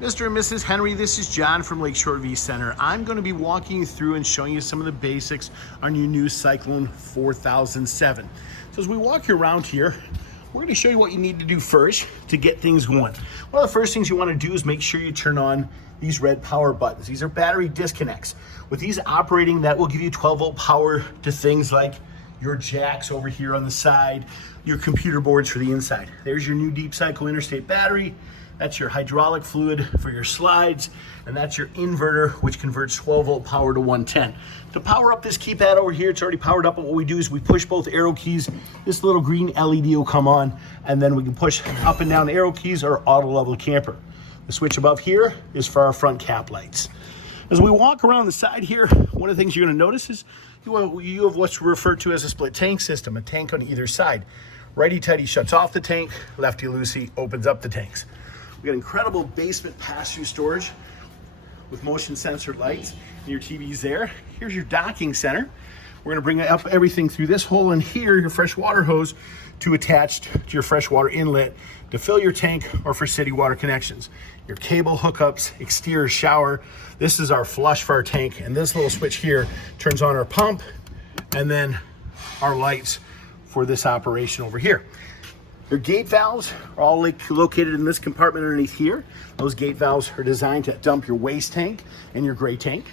Mr. and Mrs. Henry, this is John from Lakeshore V Center. I'm going to be walking you through and showing you some of the basics on your new Cyclone 4007. So as we walk you around here, we're going to show you what you need to do first to get things going. One of the first things you want to do is make sure you turn on these red power buttons. These are battery disconnects. With these operating, that will give you 12-volt power to things like your jacks over here on the side, your computer boards for the inside. There's your new deep cycle interstate battery. That's your hydraulic fluid for your slides, and that's your inverter, which converts 12-volt power to 110. To power up this keypad over here, it's already powered up, but what we do is we push both arrow keys. This little green LED will come on, and then we can push up and down the arrow keys or auto level camper. The switch above here is for our front cap lights. As we walk around the side here, one of the things you're going to notice is you have what's referred to as a split tank system, a tank on either side. Righty-tighty shuts off the tank, lefty-loosey opens up the tanks. We got incredible basement pass-through storage with motion sensor lights, and your TV's there. Here's your docking center. We're gonna bring up everything through this hole in here, your fresh water hose, to attach to your freshwater inlet to fill your tank or for city water connections. Your cable hookups, exterior shower. This is our flush for our tank, and this little switch here turns on our pump and then our lights for this operation over here. Your gate valves are all located in this compartment underneath here. Those gate valves are designed to dump your waste tank and your gray tank.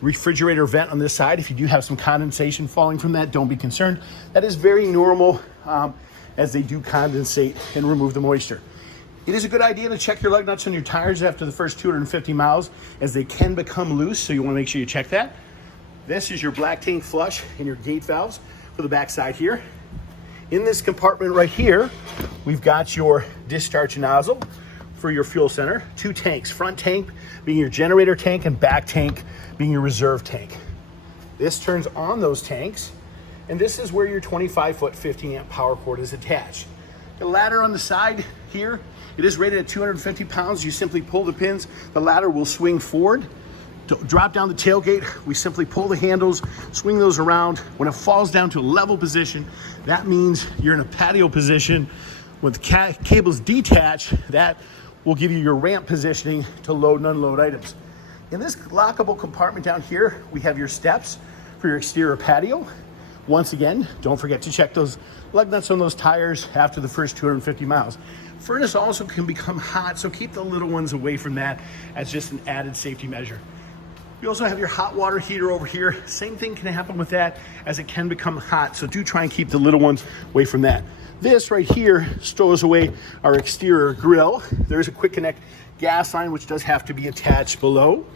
Refrigerator vent on this side. If you do have some condensation falling from that, don't be concerned. That is very normal as they do condensate and remove the moisture. It is a good idea to check your lug nuts on your tires after the first 250 miles, as they can become loose, so you want to make sure you check that. This is your black tank flush and your gate valves for the back side here. In this compartment right here, we've got your discharge nozzle for your fuel center. Two tanks, front tank being your generator tank and back tank being your reserve tank. This turns on those tanks, and this is where your 25-foot 50-amp power cord is attached. The ladder on the side here, it is rated at 250 pounds. You simply pull the pins, the ladder will swing forward. To drop down the tailgate, we simply pull the handles, swing those around. When it falls down to a level position, that means you're in a patio position. When the cables detach, that will give you your ramp positioning to load and unload items. In this lockable compartment down here, we have your steps for your exterior patio. Once again, don't forget to check those lug nuts on those tires after the first 250 miles. Furnace also can become hot, so keep the little ones away from that as just an added safety measure. You also have your hot water heater over here. Same thing can happen with that, as it can become hot, so do try and keep the little ones away from that. This right here stores away our exterior grill. There's a quick connect gas line, which does have to be attached below.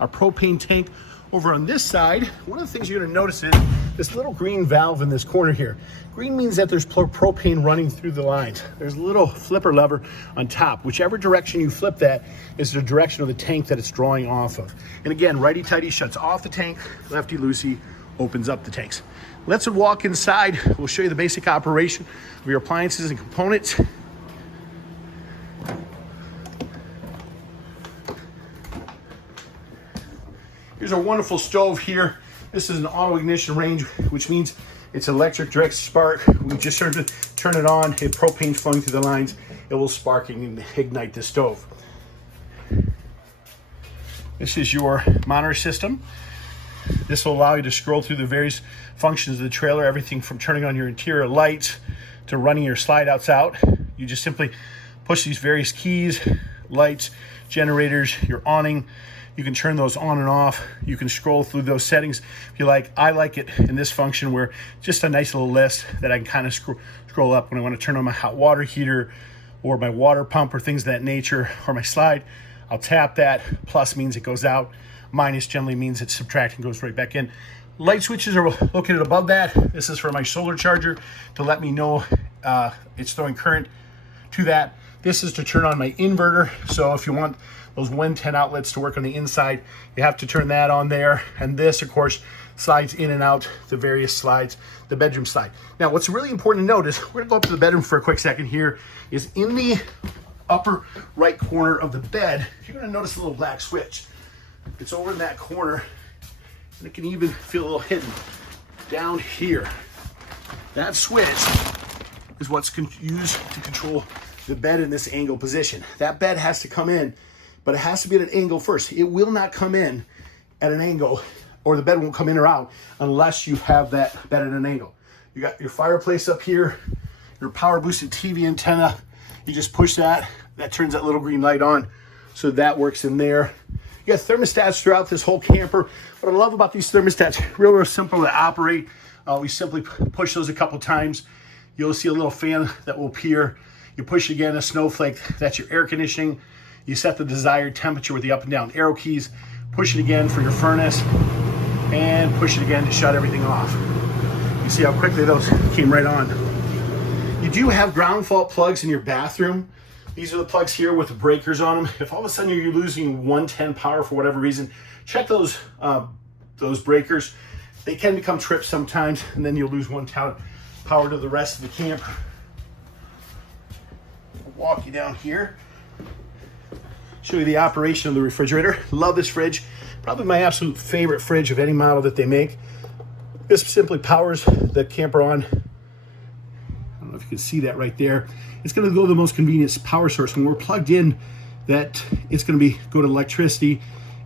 Our propane tank over on this side, one of the things you're gonna notice is this little green valve in this corner here. Green means that there's propane running through the lines. There's a little flipper lever on top. Whichever direction you flip that is the direction of the tank that it's drawing off of. And again, righty-tighty shuts off the tank, lefty-loosey opens up the tanks. Let's walk inside. We'll show you the basic operation of your appliances and components. Here's our wonderful stove here. This is an auto ignition range, which means it's electric direct spark. We just start to turn it on, if propane's flowing through the lines, it will spark and ignite the stove. This is your monitor system. This will allow you to scroll through the various functions of the trailer, everything from turning on your interior lights to running your slide outs out. You just simply push these various keys, lights, generators, your awning. You can turn those on and off. You can scroll through those settings if you like. I like it in this function where just a nice little list that I can kind of scroll up when I want to turn on my hot water heater or my water pump or things of that nature, or my slide. I'll tap that. Plus means it goes out. Minus generally means it's subtracting, goes right back in. Light switches are located above that. This is for my solar charger to let me know it's throwing current to that. This is to turn on my inverter. So if you want those 110 outlets to work on the inside, you have to turn that on there. And this, of course, slides in and out the various slides, the bedroom slide. Now, what's really important to note is, we're gonna go up to the bedroom for a quick second here, is in the upper right corner of the bed, you're gonna notice a little black switch. It's over in that corner, and it can even feel a little hidden down here. That switch is what's used to control the bed in this angle position. That bed has to come in, but it has to be at an angle first. It will not come in at an angle, or the bed won't come in or out unless you have that bed at an angle. You got your fireplace up here, your power boosted TV antenna. You just push that, that turns that little green light on. So that works in there. You got thermostats throughout this whole camper. What I love about these thermostats, real simple to operate. We simply push those a couple times. You'll see a little fan that will appear. You push it again, a snowflake, that's your air conditioning. You set the desired temperature with the up and down arrow keys. Push it again for your furnace, and push it again to shut everything off. You see how quickly those came right on. You do have ground fault plugs in your bathroom. These are the plugs here with the breakers on them. If all of a sudden you're losing 110 power for whatever reason, check those breakers. They can become trips sometimes, and then you'll lose 110 power to the rest of the camp. I'll walk you down here, show you the operation of the refrigerator. Love this fridge. Probably my absolute favorite fridge of any model that they make. This simply powers the camper on. I don't know if you can see that right there. It's going to go to the most convenient power source. When we're plugged in, that it's going to go to electricity.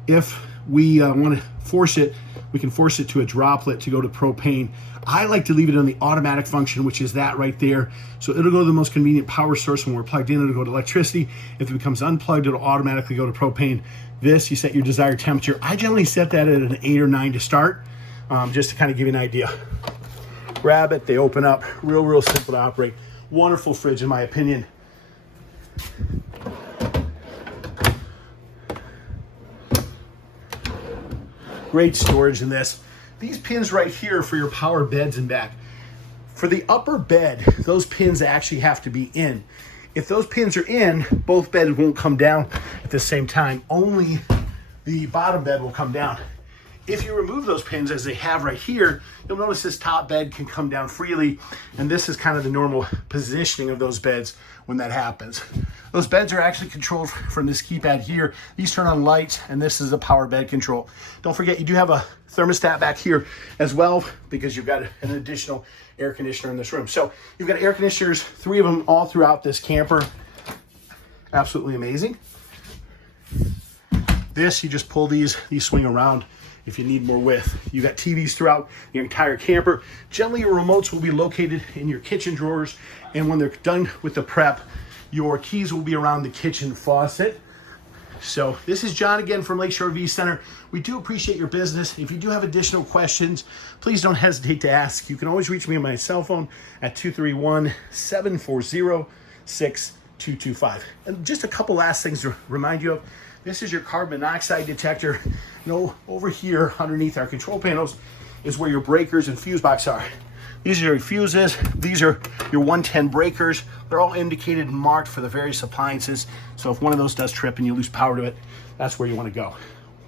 If we want to force it, we can force it to a droplet to go to propane. I like to leave it on the automatic function, which is that right there. So it'll go to the most convenient power source. When we're plugged in, it'll go to electricity. If it becomes unplugged, it'll automatically go to propane. This, you set your desired temperature. I generally set that at an 8 or 9 to start, just to kind of give you an idea. Grab it, they open up. Real simple to operate. Wonderful fridge in my opinion. Great storage in this. These pins right here are for your power beds and back. For the upper bed, those pins actually have to be in. If those pins are in, both beds won't come down at the same time. Only the bottom bed will come down. If you remove those pins, as they have right here, you'll notice this top bed can come down freely, and this is kind of the normal positioning of those beds when that happens. Those beds are actually controlled from this keypad here. These turn on lights, and this is a power bed control. Don't forget, you do have a thermostat back here as well, because you've got an additional air conditioner in this room. So you've got air conditioners, 3 of them all throughout this camper. Absolutely amazing. This, you just pull these swing around if you need more width. You got TVs throughout your entire camper. Generally, your remotes will be located in your kitchen drawers, and when they're done with the prep, your keys will be around the kitchen faucet. So this is John again from Lakeshore V Center. We do appreciate your business. If you do have additional questions, please don't hesitate to ask. You can always reach me on my cell phone at 231-740-6225. And just a couple last things to remind you of. This is your carbon monoxide detector. You know, over here underneath our control panels is where your breakers and fuse box are. These are your fuses. These are your 110 breakers. They're all indicated and marked for the various appliances. So if one of those does trip and you lose power to it, that's where you want to go.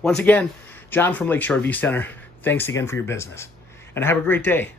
Once again, John from Lakeshore V Center, thanks again for your business. And have a great day.